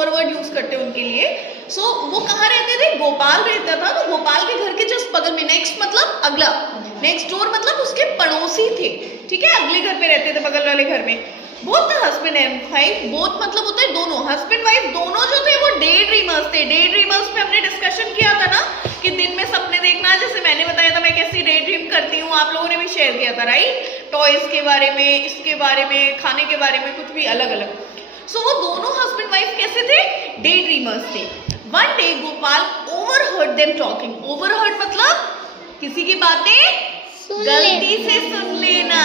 Poor word use करते हैं उनके लिए। सो वो कहाँ रहते थे? गोपाल रहता था, तो गोपाल के घर के जस्ट बगल में, नेक्स्ट मतलब अगला, नेक्स्ट डोर मतलब उसके पड़ोसी थे, ठीक है, अगले घर पे रहते थे, बगल वाले घर में। Both the husband and wife, both मतलब होता है दोनों, हस्बैंड वाइफ दोनों जो थे वो डे ड्रीमर्स थे। डे ड्रीमर्स पे हमने डिस्कशन किया था ना कि दिन में सपने देखना, जैसे मैंने बताया था मैं कैसी डे ड्रीम करती हूँ, आप लोगों ने भी शेयर किया था राइट, टॉयज के बारे में, इसके बारे में, खाने के बारे में, कुछ भी अलग अलग। सो वो दोनों हस्बैंड वाइफ कैसे थे? डे ड्रीमर्स थे। One day Gopal overheard them talking. Overheard मतलब किसी की बातें गलती से सुन लेना।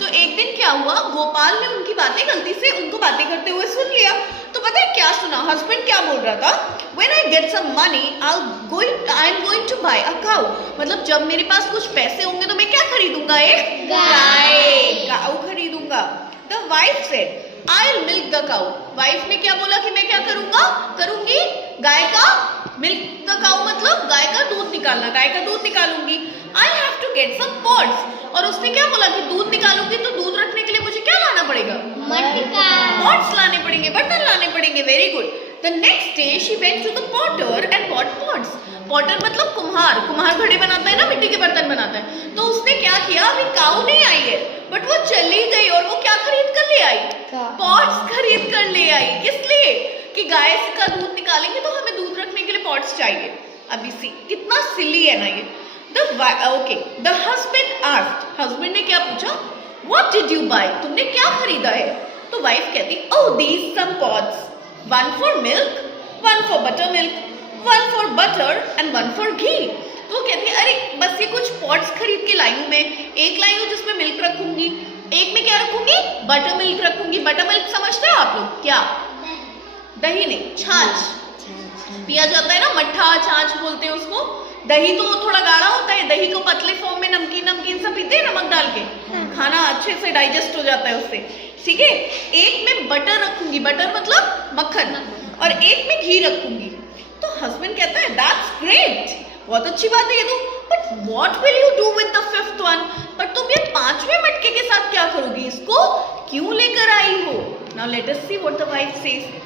तो एक दिन क्या हुआ, गोपाल ने उनकी बातें गलती से उनको बातें करते हुए सुन लिया। तो पता है क्या सुना? हस्बैंड क्या बोल रहा था? When I get some money, I'm going to buy a cow। मतलब जब मेरे पास कुछ पैसे होंगे तो मैं क्या खरीदूंगा? एक गाय, काऊ खरीदूंगा। The wife said, I'll milk the cow। Wife ने क्या बोला कि मैं क्या करूंगी? गाय का मिल्क द काऊ मतलब गाय का दूध निकालना, गाय का दूध निकालूंगी। I have to get some pots। और उसने क्या बोला कि दूध निकालूंगी तो दूध रखने के लिए मुझे क्या लाना पड़ेगा? मटका, पॉट्स लाने पड़ेंगे, बर्तन लाने पड़ेंगे। Very good. The next day she went to the potter and bought pots। Potter मतलब कुम्हार, कुम्हार घड़े बनाता है ना, मिट्टी के बर्तन बनाता है। तो उसने क्या किया, अभी काऊ नहीं आई है बट वो चली गई और वो क्या खरीद कर ले आई? पॉट्स खरीद कर ले आई। किस लिए? कि गाय का दूध निकालेंगे तो हमें दूध रखने के लिए पॉट्स चाहिए। अभी सी कितना सिली है ना ये। The husband asked, husband ने क्या पूछा? What did you buy? तुमने क्या खरीदा है? तो वाइफ कहती, oh these some pots, one for milk, one for buttermilk, one for butter and one for ghee। तो वो कहती है अरे बस ये कुछ पॉट्स खरीद के लाई हूँ मैं, एक लाई हूँ जिसमें मिल्क रखूंगी, एक में क्या रखूंगी? बटर मिल्क रखूंगी। बटर मिल्क समझते हो आप लोग? क्या? दही नहीं, छाछ पिया जाता है ना, मट्ठा छाछ बोलते हैं उसको। दही तो थोड़ा गाढ़ा होता है, दही को पतले फॉर्म में नमकीन नमकीन सा पीते हैं नमक डाल के, खाना अच्छे से डाइजेस्ट हो जाता है उससे, ठीक है। एक में बटर रखूंगी, बटर मतलब मक्खन, और एक में घी रखूंगी। तो हस्बैंड कहता है दैट्स ग्रेट, बहुत अच्छी बात है ये तो, but what will you do with the fifth one? पर तुम ये पांचवें मटके के साथ क्या करोगी? इसको क्यों लेकर आई हो? Now let us see what the wife says.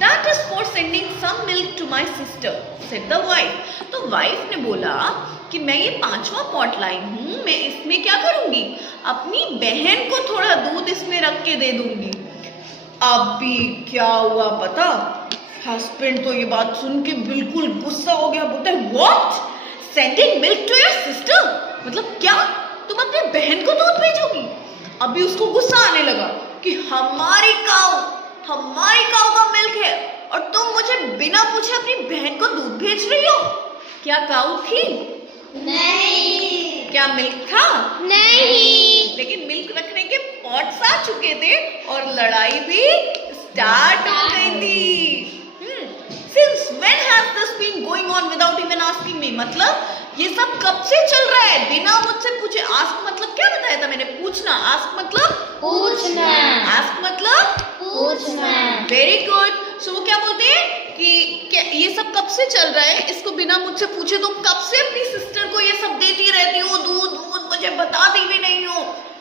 That is for sending some milk to my sister, said the wife। तो वाइफ ने बोला कि मैं ये पांचवा पॉट लाई हूँ, मैं इसमें क्या करूंगी? अपनी बहन को थोड़ा दूध इसमें रख के दे दूंगी। अभी क्या हुआ पता? हस्बैंड तो ये बात सुन के बिल्कुल गुस्सा हो गया, बोलता है what, sending milk to your sister? मतलब क्या तुम अपनी बहन को दूध भेजोगी? अभी उसको गुस्सा आने लगा कि हमारी काऊ का मिल्क है और तुम मुझे बिना पूछे अपनी बहन को दूध भेज रही हो। क्या काऊ थी? नहीं। क्या मिल्क था? नहीं। लेकिन मिल्क रखने के पॉट्स आ चुके थे और लड़ाई भी स्टार्ट हो गई थी। Since when has this been going on without even asking me? मतलब ये सब कब से चल रहा है बिना मुझसे पूछे? आस्क मतलब क्या बताया था मैंने? पूछना। आस्क मतलब पूछना। आस्क मतलब पूछना। Very good. सो वो क्या बोलते हैं कि क्या ये सब कब से चल रहा है? इसको बिना मुझसे पूछे तुम कब से अपनी सिस्टर को ये सब देती रहती हो, दूध दूध, मुझे बताती भी नहीं हो।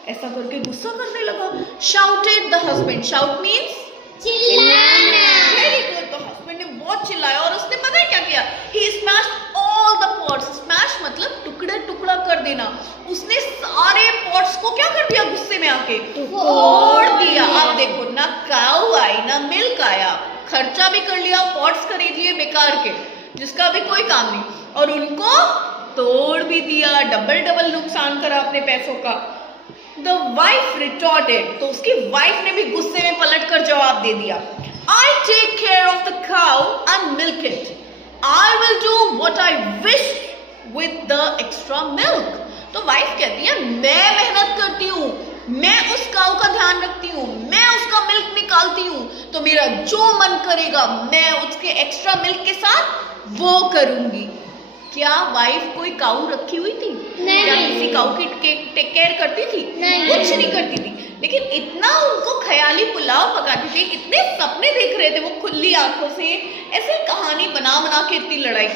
ऐसा करके गुस्सा करने लगा। Shouted the husband। Shout means चिल्लाना। Very good. तो हस्बैंड ने बहुत चिल्लाया और उसने पता है क्या किया? He smashed all the pots। Smash मतलब टुकड़ा टुकड़ा कर देना। उसने सारे पॉट्स को क्या कर दिया? गुस्से में आके तोड़ दिया। अब देखो ना काऊ आई ना मिल्क आया, खर्चा भी कर लिया, पॉट्स खरीद लिए बेकार के जिसका भी कोई काम नहीं, और उनको तोड़ भी दिया। डबल डबल नुकसान करा अपने पैसों का। The wife retorted। तो उसकी वाइफ ने भी गुस्से में पलट कर जवाब दे दिया, I take care of the cow and milk it। I will do what I wish with the extra milk। तो वाइफ कहती है मैं मेहनत करती हूँ, मैं उस काऊ का ध्यान रखती हूँ, मैं उसका मिल्क निकालती हूँ, तो मेरा जो मन करेगा मैं उसके एक्स्ट्रा मिल्क के साथ वो करूंगी। क्या वाइफ कोई काऊ रखी हुई थी? नहीं। क्या किसी काऊ की टेक केयर करती थी? नहीं। कुछ नहीं करती थी, लेकिन इतना उनको ख्याली पुलाव पकाती थी, इतने सपने देख रहे थे वो खुली आंखों से, ऐसे कहानी बना बना के इतनी लड़ाई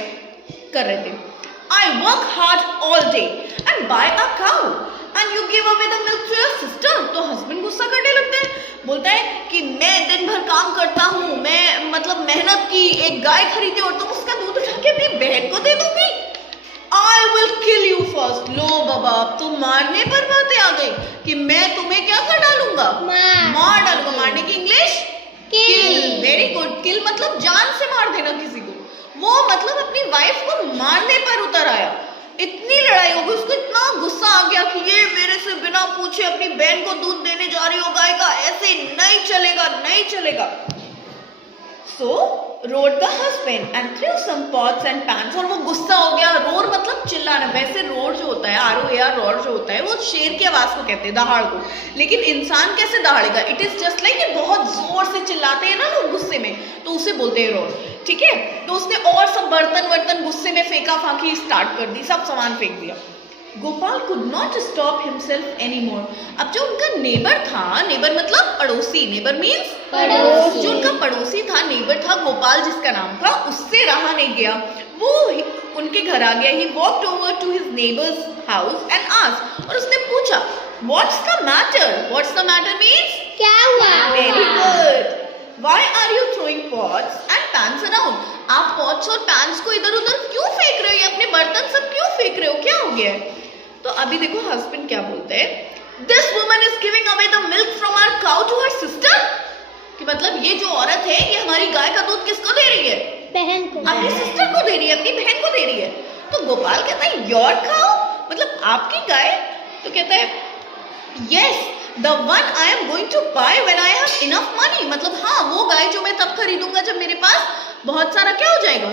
कर रहे थे। I work hard all day and buy a cow and you give away the milk to your sister। तो हस्बैंड गुस्सा करने लगते हैं, बोलता है कि मैं दिन भर काम करता हूँ, मेहनत की, एक गाय खरीदी और तुम उसका दूध उठा के अपनी बहन को दे दोगी? I will kill you first. लो बाबा, अब तुम मारने पर बातें आ गई कि मैं तुम्हें क्या कर डालूंगा? मार डालूंगा। मारने की English kill. Very good. Kill मतलब जान से मार देना किसी को। वो मतलब अपनी वाइफ को मारने पर उतर आया। इतनी लड़ाई हो गई, उसको इतना गुस्सा आ गया कि ये मेरे से बिना पूछे अपनी बहन को दूध देने जा रही हो गाय का, ऐसे नहीं चलेगा, नहीं चलेगा। So roared the husband and threw some pots and pans. और वो गुस्सा हो गया। रोर मतलब चिल्लाना। वैसे रोर जो होता है, ROAR रोर जो होता है, वो शेर की आवाज को कहते हैं, दहाड़ को। लेकिन इंसान कैसे दहाड़ेगा? इट इज जस्ट लाइक बहुत जोर से चिल्लाते हैं ना लोग गुस्से में, तो उसे बोलते हैं रोर। ठीक है, तो उसने और सब बर्तन गुस्से में फेंका फाकी स्टार्ट कर दी, सब सामान फेंक दिया। Gopal could not stop himself anymore. अब जो उनका नेबर था, नेबर मतलब पड़ोसी, नेबर मीन्स पड़ोसी, जो उनका पड़ोसी था, नेबर था गोपाल जिसका नाम था, उससे रहा नहीं गया। वो उनके घर आ गया। He walked over to his neighbour's house and asked, और उसने पूछा what's the matter? What's the matter means क्या हुआ? Very good. Why are you throwing pots and pans around? आप pots और pans को इधर उधर क्यों फेंक रहे हो? ये अपने बर्तन सब क्यों फेंक रहे हो? क्या हो गया है? तो अभी देखो हस्बैंड क्या बोलते हैं, This woman is giving away the milk from our cow to her sister. कि मतलब ये जो औरत है, ये हमारी गाय का दूध किसको दे रही है? बहन को। अपनी सिस्टर को दे रही है, अपनी बहन को दे रही है। तो गोपाल कहता है योर काउ, मतलब आपकी गाय? तो कहता है Yes, the one I am going to buy when I have enough money. मतलब हाँ, वो गाय जो मैं तब खरीदूंगा जब मेरे पास बहुत सारा क्या हो जाएगा?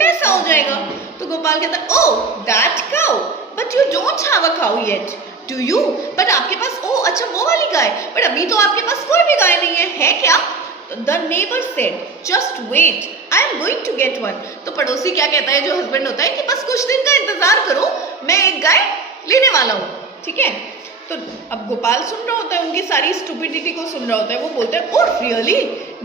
पैसा हो जाएगा। तो गोपाल कहता है Oh, that cow, but you don't have a cow yet, do you? But आपके पास अच्छा वो वाली गाय, but अभी तो आपके पास कोई भी गाय नहीं है क्या? The neighbor said, just wait, I am going to get one. तो पड़ोसी क्या कहता है, जो हस्बैंड होता है, कि बस कुछ दिन का इंतजार करो, मैं एक गाय लेने वाला हूँ। ठीक है, तो अब गोपाल सुन रहा होता है, उनकी सारी स्टूपिडिटी को सुन रहा होता है। वो बोलते हैं oh really,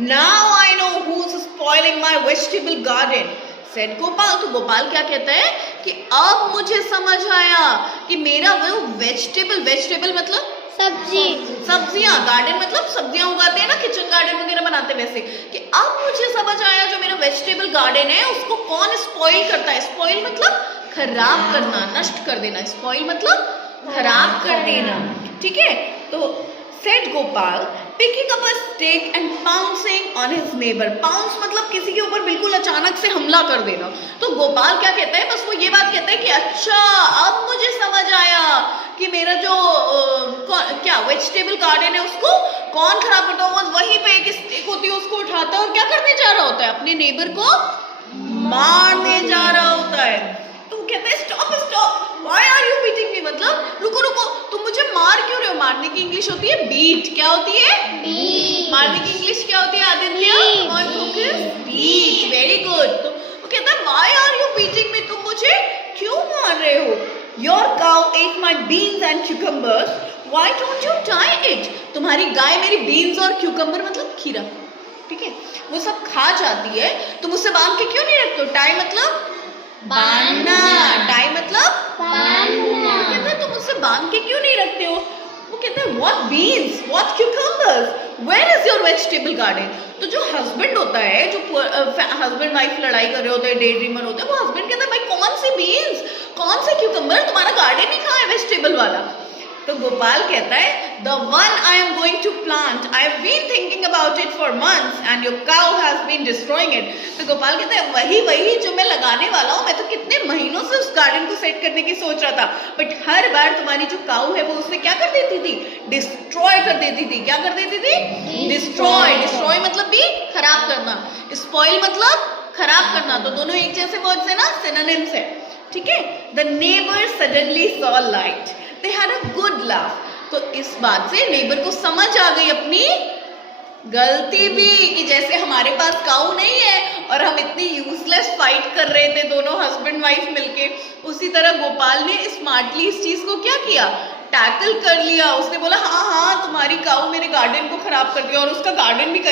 now I know who is spoiling my vegetable garden, said Gopal. तो गोपाल क्या कहता है कि अब मुझे समझ आया कि मेरा वो वेजिटेबल मतलब सब्जियां, गार्डन मतलब सब्जियां उगाते हैं ना, किचन गार्डन वगैरह बनाते हैं, वैसे कि अब मुझे समझ आया जो मेरा वेजिटेबल गार्डन है उसको कौन स्पॉइल करता है। स्पॉइल मतलब खराब करना, नष्ट कर देना। स्पॉइल मतलब खराब कर देना। ठीक है, तो said Gopal picking up a stick and pouncing on his neighbour. Pounce मतलब किसी के ऊपर बिल्कुल अचानक से हमला कर देना। तो गोपाल क्या कहता है, बस वो ये बात कहता है कि अच्छा अब मुझे समझ आया कि मेरा जो क्या वेजिटेबल गार्डन है उसको कौन खराब करता है। वहीं पे एक स्टिक होती है, उसको उठाता है और क्या करने जा रहा होता है, अपने नेबर को मारने जा रहा होता है। तो कहता है stop stop, why are you beating me, मतलब रुको रुको, तुम मुझे मार क्यों रहे हो? मारने की इंग्लिश होती है बीट। क्या होती है? बीट। मारने की इंग्लिश क्या होती है Aditya? On focus, beat. Very good. तो वो कहता है why are you beating me, तुम मुझे क्यों मार रहे हो? Your cow ate my beans and cucumbers, why don't you tie it. तुम्हारी गाय मेरी बीन्स और क्यूकम्बर मतलब खीरा, ठीक है, वो सब खा जाती है, तुम उसे बांध के क्यों नहीं रखते हो? टाई मतलब बांधना, टाई मतलब बांधना। कहता है तुम उसे बांध के क्यों नहीं रखते हो? वो कहता है what beans, what cucumbers, where is your vegetable garden. तो जो हस्बैंड होता है, जो हस्बैंड वाइफ लड़ाई कर रहे होते हैं, डे ड्रीमर होते हैं, वो हस्बैंड कहता है भाई कौन सी बीन्स, कौन से क्यूकम्बर, तुम्हारा गार्डन ही कहाँ है वेजिटेबल वाला। तो गोपाल कहता है the one I am going to plant, I have been thinking about it for months and your cow has been destroying it. तो गोपाल कहता है वही जो मैं लगाने वाला हूँ, मैं तो कितने महीनों से उस गार्डन को सेट करने की सोच रहा था, बट हर बार तुम्हारी जो काऊ है वो उसने क्या कर देती थी? डिस्ट्रॉय कर देती थी। क्या कर देती थी? डिस्ट्रॉय। डिस्ट्रॉय मतलब भी खराब करना, स्पॉइल मतलब खराब करना, तो दोनों एक जैसे वर्ड्स है ना, सिनोनिम्स है। ठीक है। The neighbor suddenly saw light. They had a good laugh. तो इस बात से नेबर को समझ आ गई अपनी गलती भी, कि जैसे हमारे पास काऊ नहीं है और हम इतनी यूजलेस फाइट कर रहे थे दोनों हस्बैंड वाइफ मिलके, उसी तरह गोपाल ने स्मार्टली इस चीज को क्या किया? टैकल कर लिया। उसने बोला हाँ तुम्हारी काऊ मेरे गार्डन को खराब कर दिया, और उसका गार्डन भी कहीं